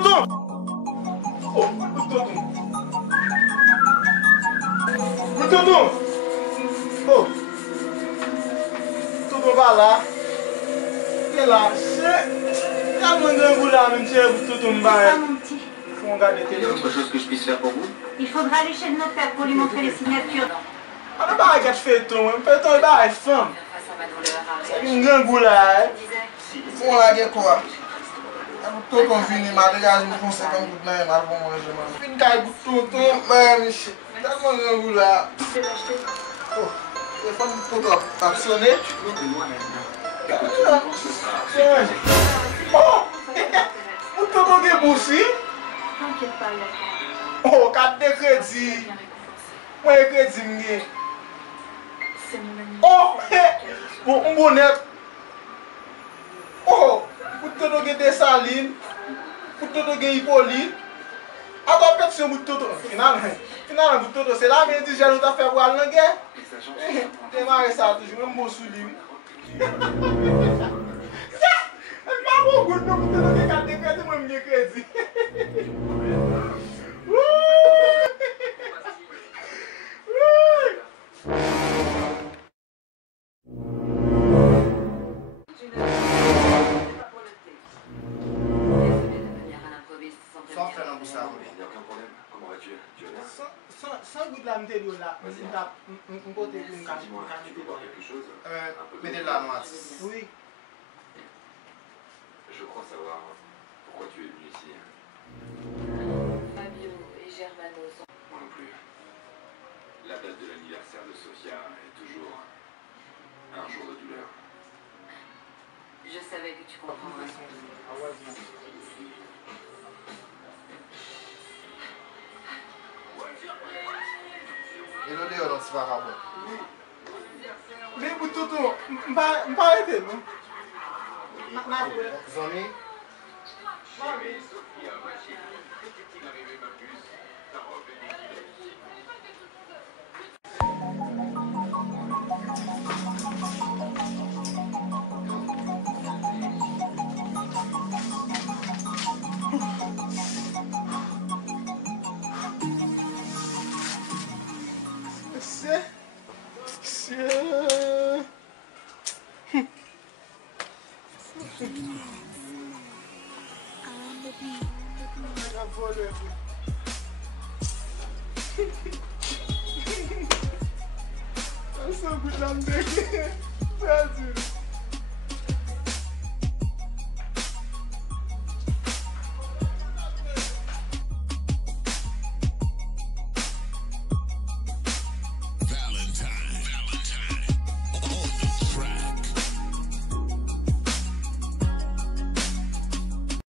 Boutoton! Oh, Boutoton! Boutoton! Oh! Boutoton va là. Il est là. Il y a mon grand bout là, même si Boutoton va. C'est ça, mon petit. Faut regarder Il y a autre chose que je puisse faire pour vous? Il faudra aller chez le notaire pour lui montrer les signatures. On ne va pas faire ton, il va être femme. C'est une grande boule là. Fon la gen quoi? Boutoton fini, ma dégage me font 50 gouttes dans ma bon régiment. Fin kay Boutoton, ben Michel. Tellement grand boule là. Oh, il faut Boutoton a sonné. Oh! Boutoton gen boussi. T'inquiète pas, il Oh, carte de crédit. Moi, crédit m'gé. c'est mon ami. Oh! Bon, un bonnet. Oh! Boutoton gen Dessalines. Boutoton gen Hippolyte. Attends, personne Boutoton. Finalement, Boutoton, c'est la même digère nous t'a fait voir la guerre. Démarrer ça toujours, un beau soulier. C'est pas bon goût, non, Boutoton gen carte de crédit, moi, m'gé crédit. Sans faire un boussard. Il n'y a aucun problème. Comment vas-tu? Tu vas bien? Sans goût de la météo là, on côté pour une carte. Dis-moi, tu peux voir quelque chose? Mettez la noix. Oui. Je crois savoir pourquoi tu es venu ici. Fabio et Gervano sont... Moi non plus. La date de l'anniversaire de Sofia est toujours un jour de douleur. Je savais que tu comprendrais. Et le Léon, on s'y va rabot. Mais Boutoton, m'pas arrêter, non? Zoni, I'm so good, I'm